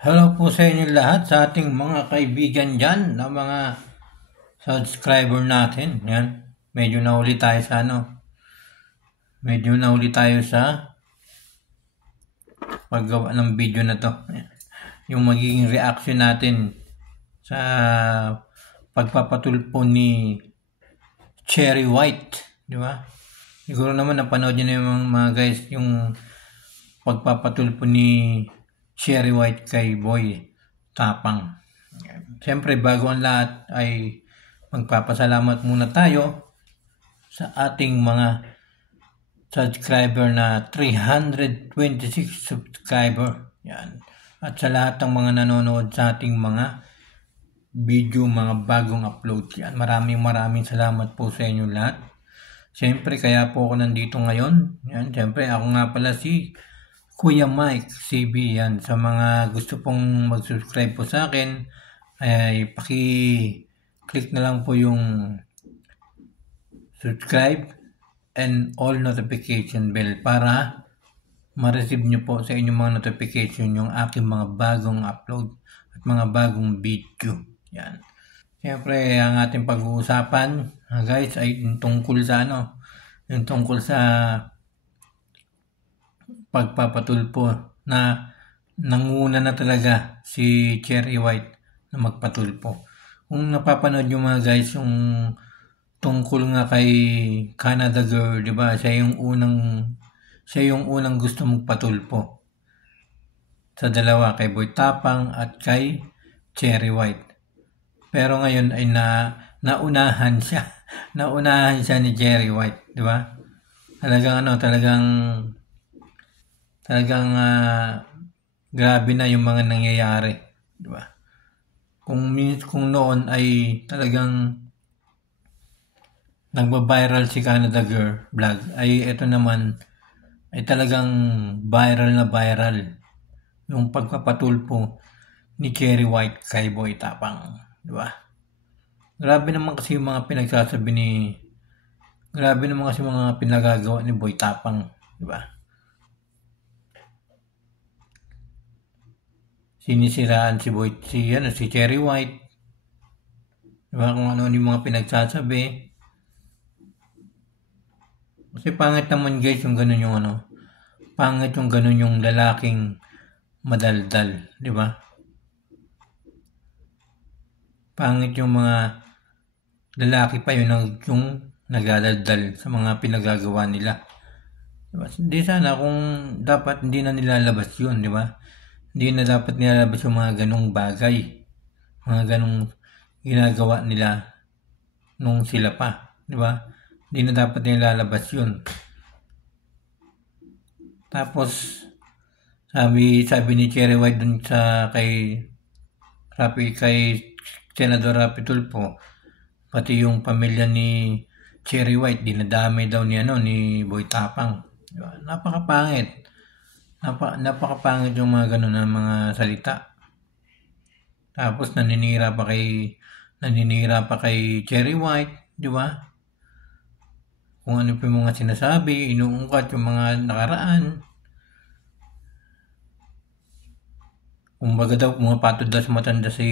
Hello po sa inyo lahat, sa ating mga kaibigan dyan, na mga subscriber natin. Yan. Medyo nahuli tayo sa paggawa ng video na to. Yung magiging reaction natin sa pagpapatulpo ni Cherry White, di ba? Siguro naman napanood nyo na yung mga guys, yung pagpapatulpo ni Cherry White kay Boy Tapang. Siyempre, bago ang lahat ay magpapasalamat muna tayo sa ating mga subscriber na 326 subscriber. Yan. At sa lahat ng mga nanonood sa ating mga video, mga bagong upload. Yan. Maraming salamat po sa inyo lahat. Siyempre, kaya po ako nandito ngayon. Yan. Siyempre, ako nga pala si Kuya Mike CB. Yan. Sa mga gusto pong mag-subscribe po sa akin, ay paki-click na lang po yung subscribe and all notification bell para ma-receive nyo po sa inyong mga notification yung aking mga bagong upload at mga bagong video. Yan. Siyempre, ang ating pag-uusapan, guys, ay tungkol sa pagpapatulpo na nanguna na talaga si Cherry White na magpatulpo. Kung napapanood yung mga guys, yung tungkol nga kay Canada Girl, di ba? Siya yung unang gusto magpatulpo sa dalawa, kay Boy Tapang at kay Cherry White. Pero ngayon ay naunahan siya. Naunahan siya ni Cherry White, di ba? Talagang grabe na yung mga nangyayari, di ba? Kung noon ay talagang nagba-viral si Canada Girl vlog, ay ito naman ay talagang viral na viral yung pagpapatulpo ni Cherry White kay Boy Tapang, di ba? Grabe naman kasi mga pinagagawa ni Boy Tapang, di ba? Sinisiraan si Cherry White, di ba? Kung ano yung mga pinagsasabi. Kasi pangit naman guys yung ganun pangit yung ganun yung lalaking madaldal, di ba? Pangit yung mga lalaki pa yung nagdadaldal sa mga pinagagawa nila. Diba? Hindi sana kung dapat hindi na nilalabas yun, di ba? Hindi na dapat nilalabas yung mga ganung bagay. Mga ganung ginagawa nila nung sila pa, di ba? Hindi na dapat nilalabas yun. Tapos, sabi ni Cherry White dun kay Senador Rapi Tulfo, pati yung pamilya ni Cherry White, dinadamay daw ni Boy Tapang. Diba? Napakapangit. Napakapangit yung mga ganun na mga salita. Tapos naninira pa kay Cherry White, di ba? Kung ano pa yung mga sinasabi, inuungkat yung mga nakaraan. Kumbaga daw, pumapatol daw sa matanda si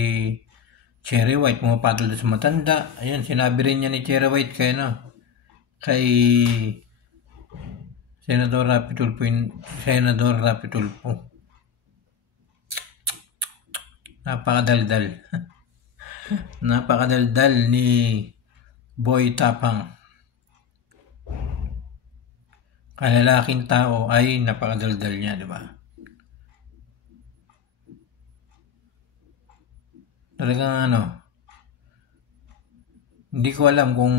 Cherry White, pumapatol daw sa matanda. Ayan, sinabi rin niya ni Cherry White kay Senador Rapi Tulfo. Napakadaldal. Napakadaldal ni Boy Tapang. Kalalaking tao ay napakadaldal niya, di ba? Talagang hindi ko alam kung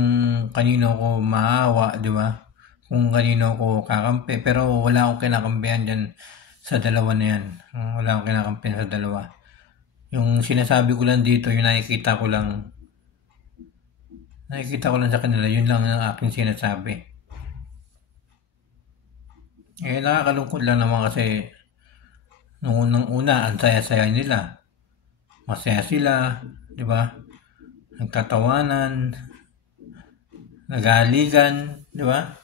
kanino ko maawa, di ba? Kung kanino ko kakampi, pero wala akong kinakampihan dyan sa dalawa na yan. Wala akong kinakampihan sa dalawa. Yung sinasabi ko lang dito, yung nakikita ko lang sa kanila, yun lang ang aking sinasabi. Nakakalungkot lang naman kasi nung unang-una, ang saya-saya nila. Masaya sila, di ba? Nagtatawanan, nagaligan, di ba?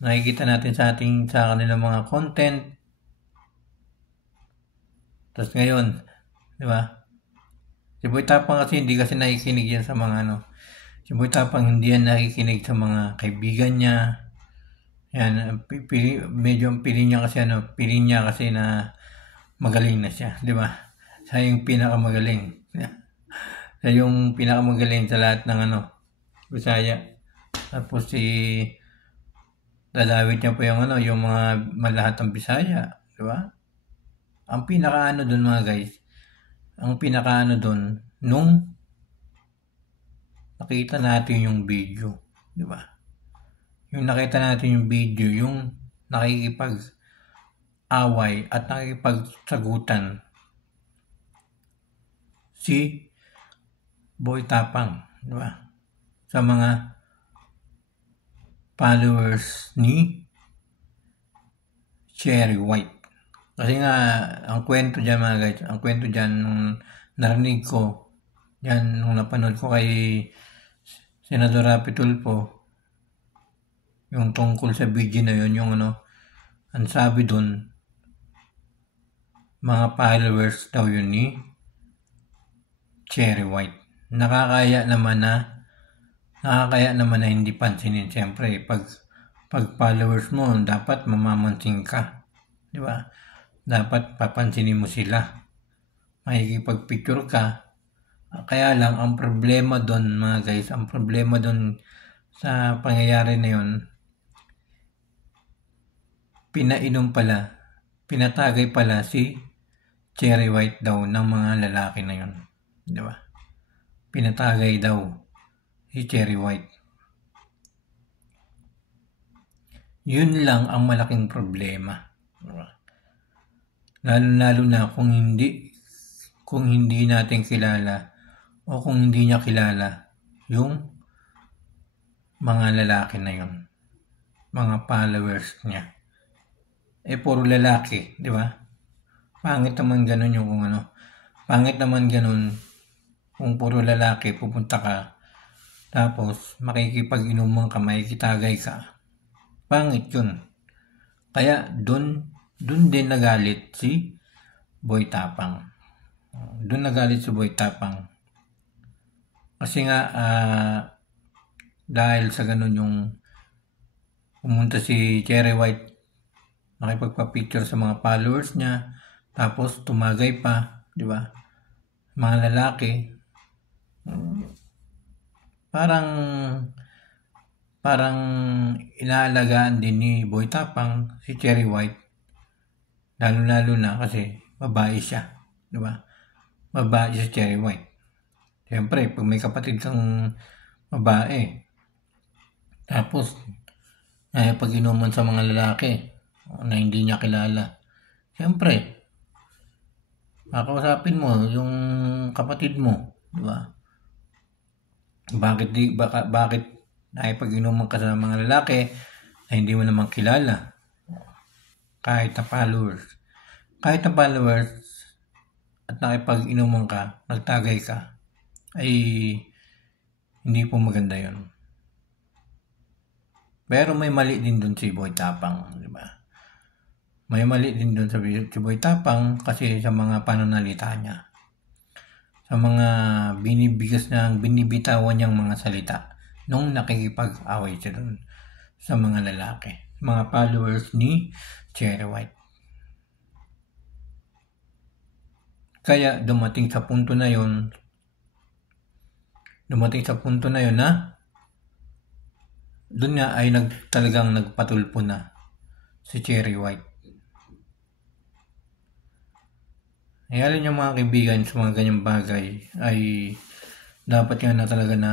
Nakikita natin sa kanilang mga content. Tapos ngayon, di ba? Si Boy Tapang kasi hindi kasi nakikinig yan sa mga ano. Si Boy Tapang hindi yan nakikinig sa mga kaibigan niya. Yan, medyo pili niya kasi na magaling na siya, di ba? Siya yung pinakamagaling. Siya yung pinakamagaling sa lahat ng Bisaya. Tapos dadawit niya pa yung mga malahatang Bisaya, di ba? Ang pinakaano doon mga guys, nung nakita natin yung video, di ba? Yung nakita natin yung video, yung nakikipag-away at nakikipagsagutan si Boy Tapang, di ba? Sa mga followers ni Cherry White. Kasi nga, ang kwento dyan mga guys, nung narinig ko, nung napanood ko kay Senador Rapi Tulfo, yung tungkol sa video na yun, ang sabi dun, mga followers daw yun ni Cherry White. Nakakaya naman na hindi pansinin. Siyempre, pag followers mo, dapat mamamansin ka. Di ba? Dapat papansinin mo sila. Makikipag-picture ka. Kaya lang, ang problema doon mga guys, sa pangyayari na yun, pinatagay pala si Cherry White daw ng mga lalaki na yun. Di ba? Pinatagay daw si Cherry White. Yun lang ang malaking problema. Diba? Lalo na kung hindi natin kilala o kung hindi niya kilala yung mga lalaki na yun. Mga followers niya. Puro lalaki, di ba? Pangit naman ganun Pangit naman ganun kung puro lalaki, pupunta ka, tapos makikipag-inuman ka, makikitagay ka. Pangit yun. Kaya dun din nagalit si Boy Tapang. Kasi nga, dahil sa ganun yung pumunta si Cherry White, nakipagpa-picture sa mga followers niya, tapos tumagay pa, di ba? Mga lalaki, parang inaalagaan din ni Boy Tapang si Cherry White, lalo na kasi babae siya, di ba? Babae si Cherry White. Siyempre, pag may kapatid kang babae, tapos pag-inuman sa mga lalaki na hindi niya kilala, siyempre, kakausapin mo yung kapatid mo, di ba? Bakit nakipag-inuman ka sa mga lalaki na hindi mo naman kilala? Kahit na followers at nakipag-inuman ka, nagtagay ka, ay hindi po maganda yon. Pero may mali din dun si Boy Tapang, di ba? May mali din dun sa si Boy Tapang kasi sa mga pananalita niya. Sa mga binibitawan niyang mga salita nung nakikipag-away siya dun sa mga lalaki, mga followers ni Cherry White. Kaya dumating sa punto na yon na doon nga ay talagang nagpatulpo na si Cherry White. Kaya yung mga kaibigan sa mga ganyang bagay ay dapat nga na talaga na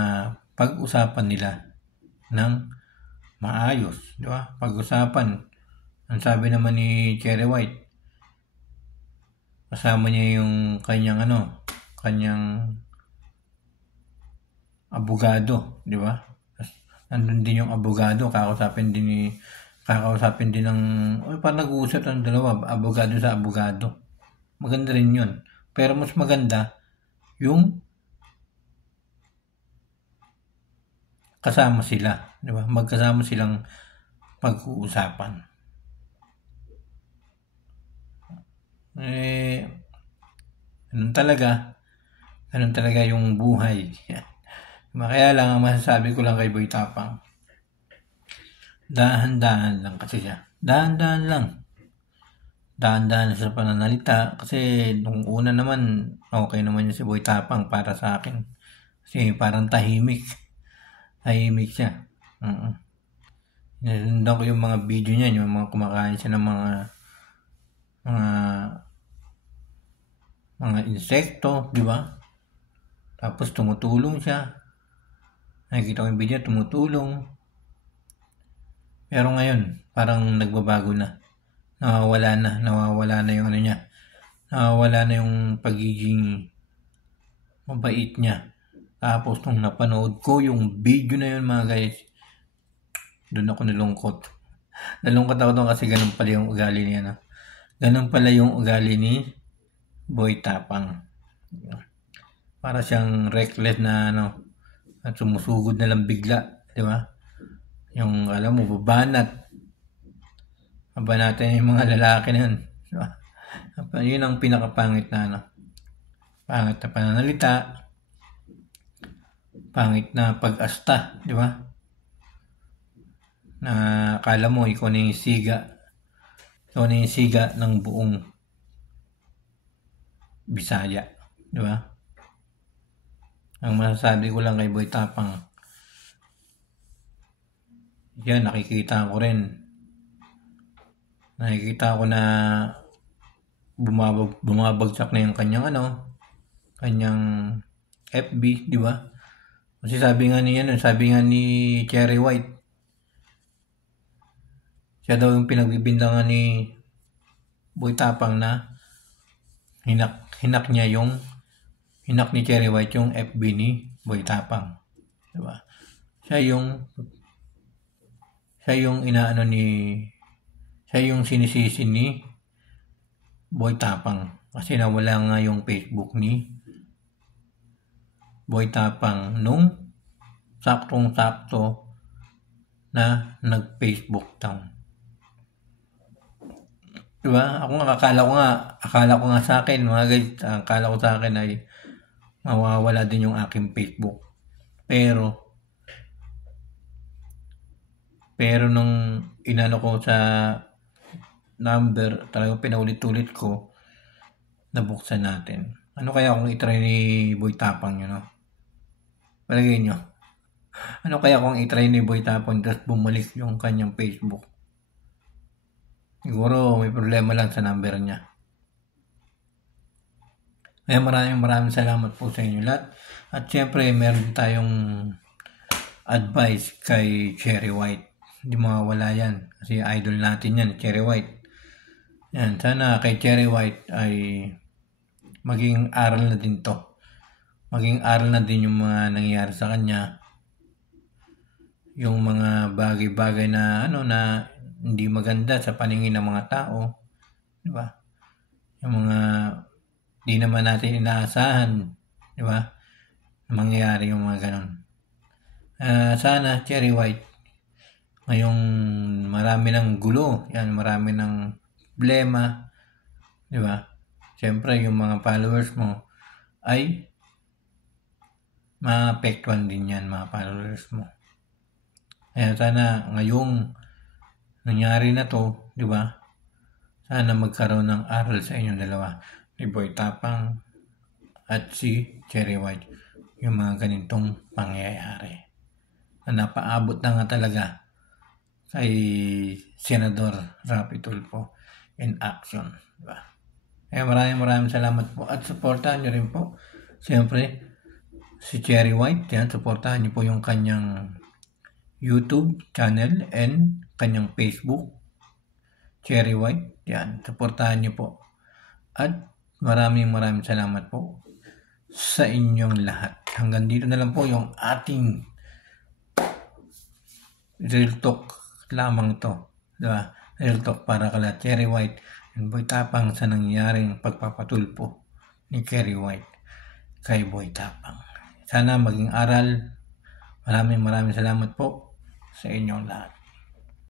pag-usapan nila ng maayos, di ba? Pag-usapan. Ang sabi naman ni Cherry White, kasama niya yung kanyang abogado, di ba? Nandun din yung abogado, kakausapin din ng, parang nag-uusap ng dalawa, abogado sa abogado. Maganda rin yun. Pero mas maganda yung kasama sila, di ba? Magkasama silang pag-uusapan. Ganun talaga yung buhay. Kaya lang, ang masasabi ko lang kay Boy Tapang, dahan-dahan lang kasi siya. Dahan-dahan lang. Dahan-dahan sa pananalita. Kasi nung una naman, okay naman yung si Boy Tapang para sa akin. Kasi parang tahimik. Tahimik siya. Nasundan ko yung mga video niya, yung mga kumakain siya ng mga insekto, di ba? Tapos tumutulong siya. Nakikita ko yung video, tumutulong. Pero ngayon, parang nagbabago na. Nawawala na yung ano niya. Nawawala na yung pagiging mabait niya. Tapos nung napanood ko yung video na yun mga guys, doon ako nalungkot. Nalungkot ako doon kasi ganun pala yung ugali niya. Ganun pala yung ugali ni Boy Tapang. Para siyang reckless na at sumusugod na lang bigla, di ba? Yung alam mo, babanatan yung mga lalaki na yun. Diba? Yun ang pinakapangit na pangit na pananalita, pangit na pag-asta, di ba? Na akala mo ikaw na yung siga ng buong Bisaya, di ba? Ang masasabi ko lang kay Boy Tapang, yan, nakikita ko na bumabagsak na yung kanyang FB, di ba? Kasi sabi nga ni Cherry White, siya daw yung pinagbibintangan ni Boy Tapang na hinak ni Cherry White yung FB ni Boy Tapang, di ba? Siya yung sinisisi ni Boy Tapang kasi nawala nga yung Facebook ni Boy Tapang nung saktong-sakto na nag-Facebook down. Diba? Akala ko nga sa akin, mga guys, akala ko sa akin ay mawawala din yung aking Facebook. Pero nung inano ko sa number, talagang pinaulit-ulit ko, nabuksan natin. Ano kaya kung itry ni Boy Tapang yun, no? Palagay nyo. Ano kaya kung itry ni Boy Tapang tapos bumalik yung kanyang Facebook? Siguro may problema lang sa number niya. Kaya maraming salamat po sa inyo lahat. At syempre, meron tayong advice kay Cherry White. Hindi mawawala yan. Kasi idol natin yan, Cherry White. Yan, sana kay Cherry White ay maging aral na din to. Maging aral na din yung mga nangyayari sa kanya. Yung mga bagay-bagay na na hindi maganda sa paningin ng mga tao. Di ba? Yung mga di naman natin inaasahan. Di ba? Mangyayari yung mga ganon. Sana, Cherry White, ngayong marami ng gulo, yan, marami ng problema, di ba? Siyempre, yung mga followers mo ay maapektuhan din yan, mga followers mo. Kaya sana ngayong nangyari na to, di ba? Sana magkaroon ng aral sa inyong dalawa, ni Boy Tapang at si Cherry White, yung mga ganitong pangyayari. Na napaabot na nga talaga kay Senador Rapi Tulfo in action, di ba? Kaya maraming salamat po at supportahan nyo rin po. Siyempre, si Cherry White, yan, supportahan nyo po yung kanyang YouTube channel and kanyang Facebook, Cherry White, yan, supportahan nyo po. At maraming salamat po sa inyong lahat. Hanggang dito na lang po yung ating real talk lamang to, diba? Real talk para kala Cherry White and Boy Tapang sa nangyaring pagpapatulpo ni Cherry White kay Boy Tapang. Sana maging aral. Maraming salamat po sa inyong lahat.